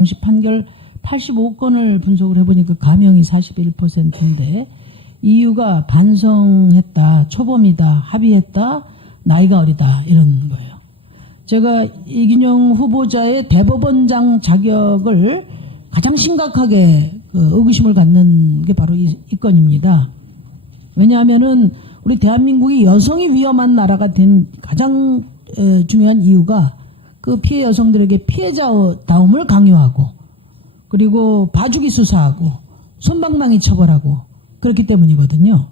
공식 판결 85건을 분석을 해보니까 감형이 41%인데 이유가 반성했다, 초범이다, 합의했다, 나이가 어리다 이런 거예요. 제가 이균영 후보자의 대법원장 자격을 가장 심각하게 의구심을 갖는 게 바로 이 건입니다. 왜냐하면은 우리 대한민국이 여성이 위험한 나라가 된 가장 중요한 이유가 그 피해 여성들에게 피해자다움을 강요하고 그리고 봐주기 수사하고 솜방망이 처벌하고 그렇기 때문이거든요.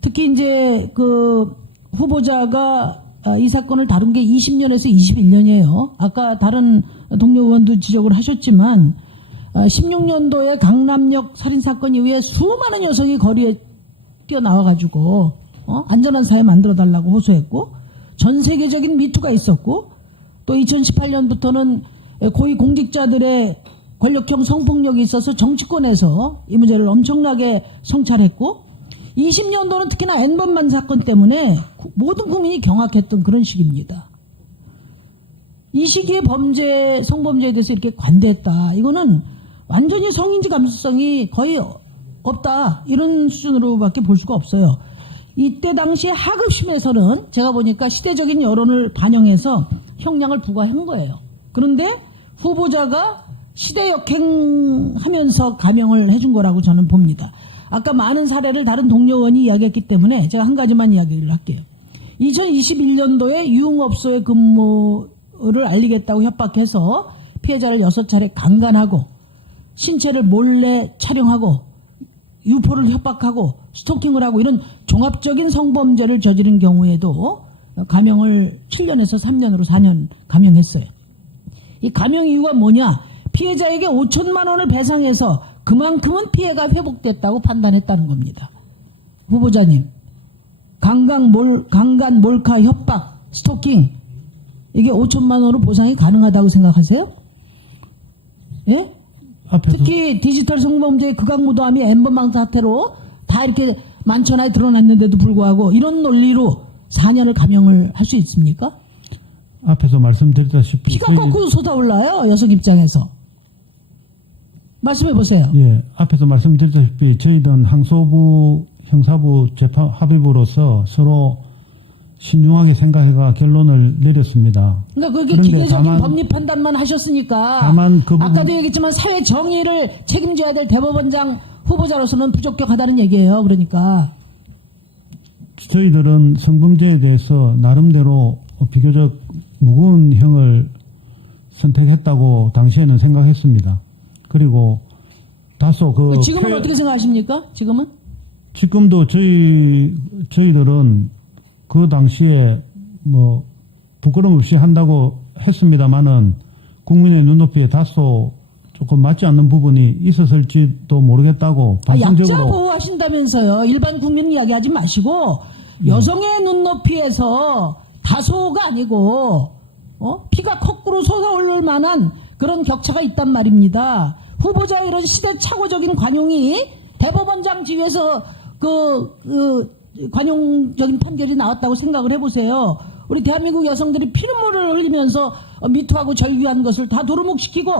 특히 이제 그 후보자가 이 사건을 다룬 게 20년에서 21년이에요. 아까 다른 동료 의원도 지적을 하셨지만 16년도에 강남역 살인사건 이후에 수많은 여성이 거리에 뛰어나와가지고 안전한 사회 만들어달라고 호소했고 전 세계적인 미투가 있었고 또 2018년부터는 고위공직자들의 권력형 성폭력이 있어서 정치권에서 이 문제를 엄청나게 성찰했고 20년도는 특히나 N번만 사건 때문에 모든 국민이 경악했던 그런 시기입니다. 이 시기에 성범죄에 대해서 이렇게 관대했다. 이거는 완전히 성인지 감수성이 거의 없다. 이런 수준으로밖에 볼 수가 없어요. 이때 당시에 하급심에서는 제가 보니까 시대적인 여론을 반영해서 형량을 부과한 거예요. 그런데 후보자가 시대 역행하면서 감형을 해준 거라고 저는 봅니다. 아까 많은 사례를 다른 동료 의원이 이야기했기 때문에 제가 한 가지만 이야기를 할게요. 2021년도에 유흥업소의 근무를 알리겠다고 협박해서 피해자를 6차례 강간하고 신체를 몰래 촬영하고 유포를 협박하고 스토킹을 하고 이런 종합적인 성범죄를 저지른 경우에도 감형을 7년에서 3년으로 4년 감형했어요. 이 감형 이유가 뭐냐? 피해자에게 5천만 원을 배상해서 그만큼은 피해가 회복됐다고 판단했다는 겁니다. 후보자님, 강간, 몰카, 협박, 스토킹 이게 5천만 원으로 보상이 가능하다고 생각하세요? 예? 특히 디지털 성범죄의 극악무도함이 N번방 사태로 다 이렇게 만천하에 드러났는데도 불구하고 이런 논리로 4년을 감형을 할 수 있습니까? 앞에서 말씀드렸다시피 피가 거꾸로 솟아올라요. 여성 입장에서. 말씀해 보세요. 예, 앞에서 말씀드렸다시피 저희들은 항소부 형사부 재판 합의부로서 서로 신중하게 생각해가 결론을 내렸습니다. 그러니까 그게 기계적인 법리 판단만 하셨으니까 다만 그 아까도 얘기했지만 사회 정의를 책임져야 될 대법원장 후보자로서는 부적격하다는 얘기예요. 그러니까 저희들은 성범죄에 대해서 나름대로 비교적 무거운 형을 선택했다고 당시에는 생각했습니다. 그리고 다소 지금은 어떻게 생각하십니까? 지금도 저희들은 그 당시에 뭐 부끄럼 없이 한다고 했습니다만은 국민의 눈높이에 다소 조금 맞지 않는 부분이 있었을지도 모르겠다고 반성적으로. 약자 보호하신다면서요. 일반 국민 이야기하지 마시고 여성의 눈높이에서 다소가 아니고 피가 거꾸로 솟아오를 만한 그런 격차가 있단 말입니다. 후보자의 이런 시대착오적인 관용이 대법원장 지위에서 관용적인 판결이 나왔다고 생각을 해보세요. 우리 대한민국 여성들이 피눈물을 흘리면서 미투하고 절규한 것을 다 도루묵시키고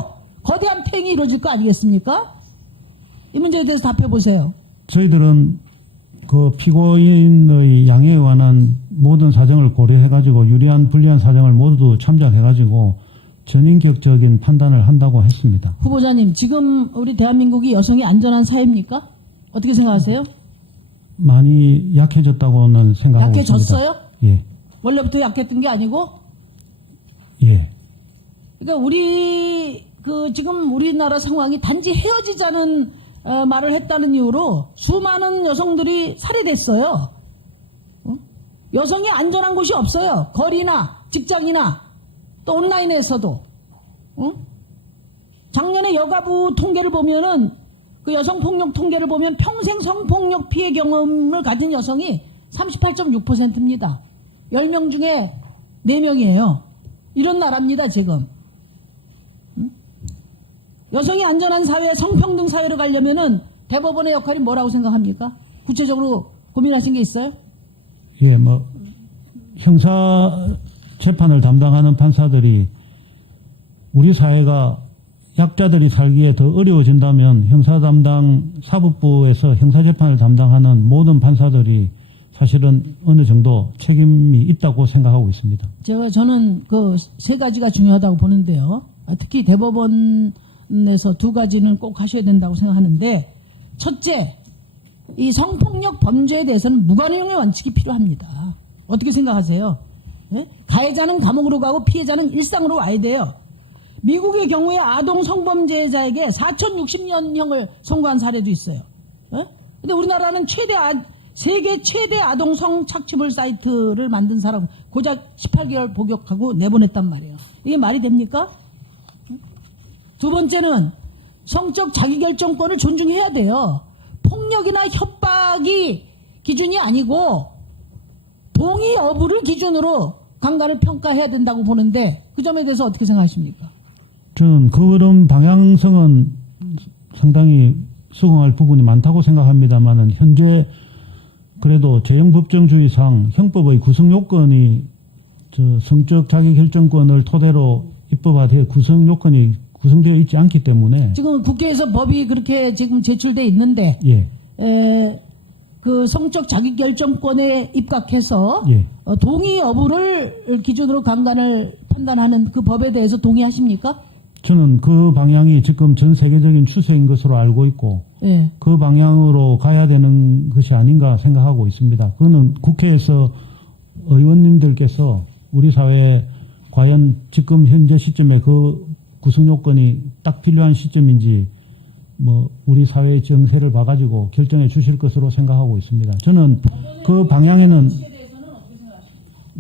거대한 퇴행이 이루어질 거 아니겠습니까? 이 문제에 대해서 답해보세요. 저희들은 그 피고인의 양해에 관한 모든 사정을 고려해가지고 유리한 불리한 사정을 모두 참작해가지고 전인격적인 판단을 한다고 했습니다. 후보자님, 지금 우리 대한민국이 여성이 안전한 사회입니까? 어떻게 생각하세요? 많이 약해졌다고는 생각하고 약해졌어요? 있습니다. 예. 원래부터 약했던 게 아니고? 예. 그러니까 지금 우리나라 상황이 단지 헤어지자는 말을 했다는 이유로 수많은 여성들이 살해됐어요. 여성이 안전한 곳이 없어요. 거리나 직장이나 또 온라인에서도. 작년에 여가부 통계를 보면은 그 여성폭력 통계를 보면 평생 성폭력 피해 경험을 가진 여성이 38.6%입니다. 10명 중에 4명이에요. 이런 나라입니다, 지금. 여성이 안전한 사회, 성평등 사회로 가려면은 대법원의 역할이 뭐라고 생각합니까? 구체적으로 고민하신 게 있어요? 예, 형사 재판을 담당하는 판사들이 우리 사회가 약자들이 살기에 더 어려워진다면 형사 담당 사법부에서 형사재판을 담당하는 모든 판사들이 사실은 어느 정도 책임이 있다고 생각하고 있습니다. 저는 그 세 가지가 중요하다고 보는데요. 특히 대법원에서 두 가지는 꼭 하셔야 된다고 생각하는데, 첫째, 이 성폭력 범죄에 대해서는 무관용의 원칙이 필요합니다. 어떻게 생각하세요? 예? 가해자는 감옥으로 가고 피해자는 일상으로 와야 돼요. 미국의 경우에 아동 성범죄자에게 4,060년형을 선고한 사례도 있어요. 근데 우리나라는 세계 최대 아동 성착취물 사이트를 만든 사람 고작 18개월 복역하고 내보냈단 말이에요. 이게 말이 됩니까? 두 번째는 성적 자기결정권을 존중해야 돼요. 폭력이나 협박이 기준이 아니고 동의 여부를 기준으로 강간을 평가해야 된다고 보는데, 그 점에 대해서 어떻게 생각하십니까? 저는 그런 방향성은 상당히 수긍할 부분이 많다고 생각합니다만은, 현재 그래도 재형법정주의상 형법의 구성 요건이 성적 자기결정권을 토대로 입법화돼 구성 요건이 구성되어 있지 않기 때문에, 지금 국회에서 법이 그렇게 지금 제출돼 있는데, 예, 그 성적 자기결정권에 입각해서 예. 동의 여부를 기준으로 강간을 판단하는 그 법에 대해서 동의하십니까? 저는 그 방향이 지금 전 세계적인 추세인 것으로 알고 있고, 예. 그 방향으로 가야 되는 것이 아닌가 생각하고 있습니다. 그거는 국회에서 의원님들께서 우리 사회에 과연 지금 현재 시점에 그 구성 요건이 딱 필요한 시점인지 우리 사회의 정세를 봐가지고 결정해 주실 것으로 생각하고 있습니다. 저는 그 방향에는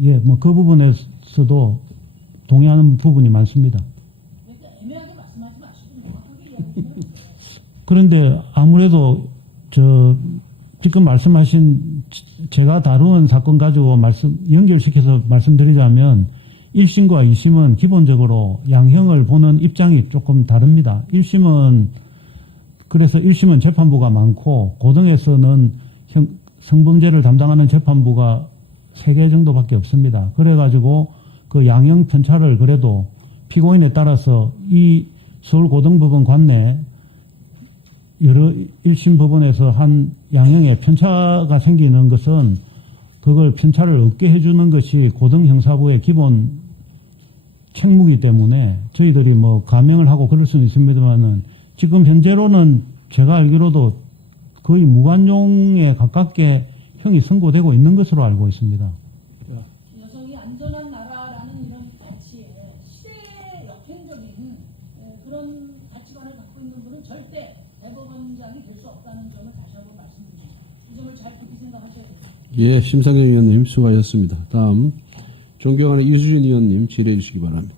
예, 그 부분에서도 동의하는 부분이 많습니다. 그런데 아무래도 지금 말씀하신 제가 다루는 사건 가지고 연결시켜서 말씀드리자면 1심과 2심은 기본적으로 양형을 보는 입장이 조금 다릅니다. 그래서 1심은 재판부가 많고 고등에서는 성범죄를 담당하는 재판부가 3개 정도밖에 없습니다. 그래가지고 그 양형 편차를 그래도 피고인에 따라서 이 서울고등법원 관내 여러 1심 법원에서 한 양형에 편차가 생기는 것은 그걸 편차를 없게 해주는 것이 고등형사부의 기본 책무이기 때문에 저희들이 감형을 하고 그럴 수는 있습니다만은 지금 현재로는 제가 알기로도 거의 무관용에 가깝게 형이 선고되고 있는 것으로 알고 있습니다. 여성이 안전한 나라라는 이런 가치에 시대 역행적인 그런 가치관을 갖고 있는 분은 절대 대법원장이 될 수 없다는 점을 다시 한번 말씀드립니다. 이 점을 잘 그렇게 생각하셔야 됩니다. 예, 심상정 의원님 수고하셨습니다. 다음 존경하는 이수진 의원님 질의해 주시기 바랍니다.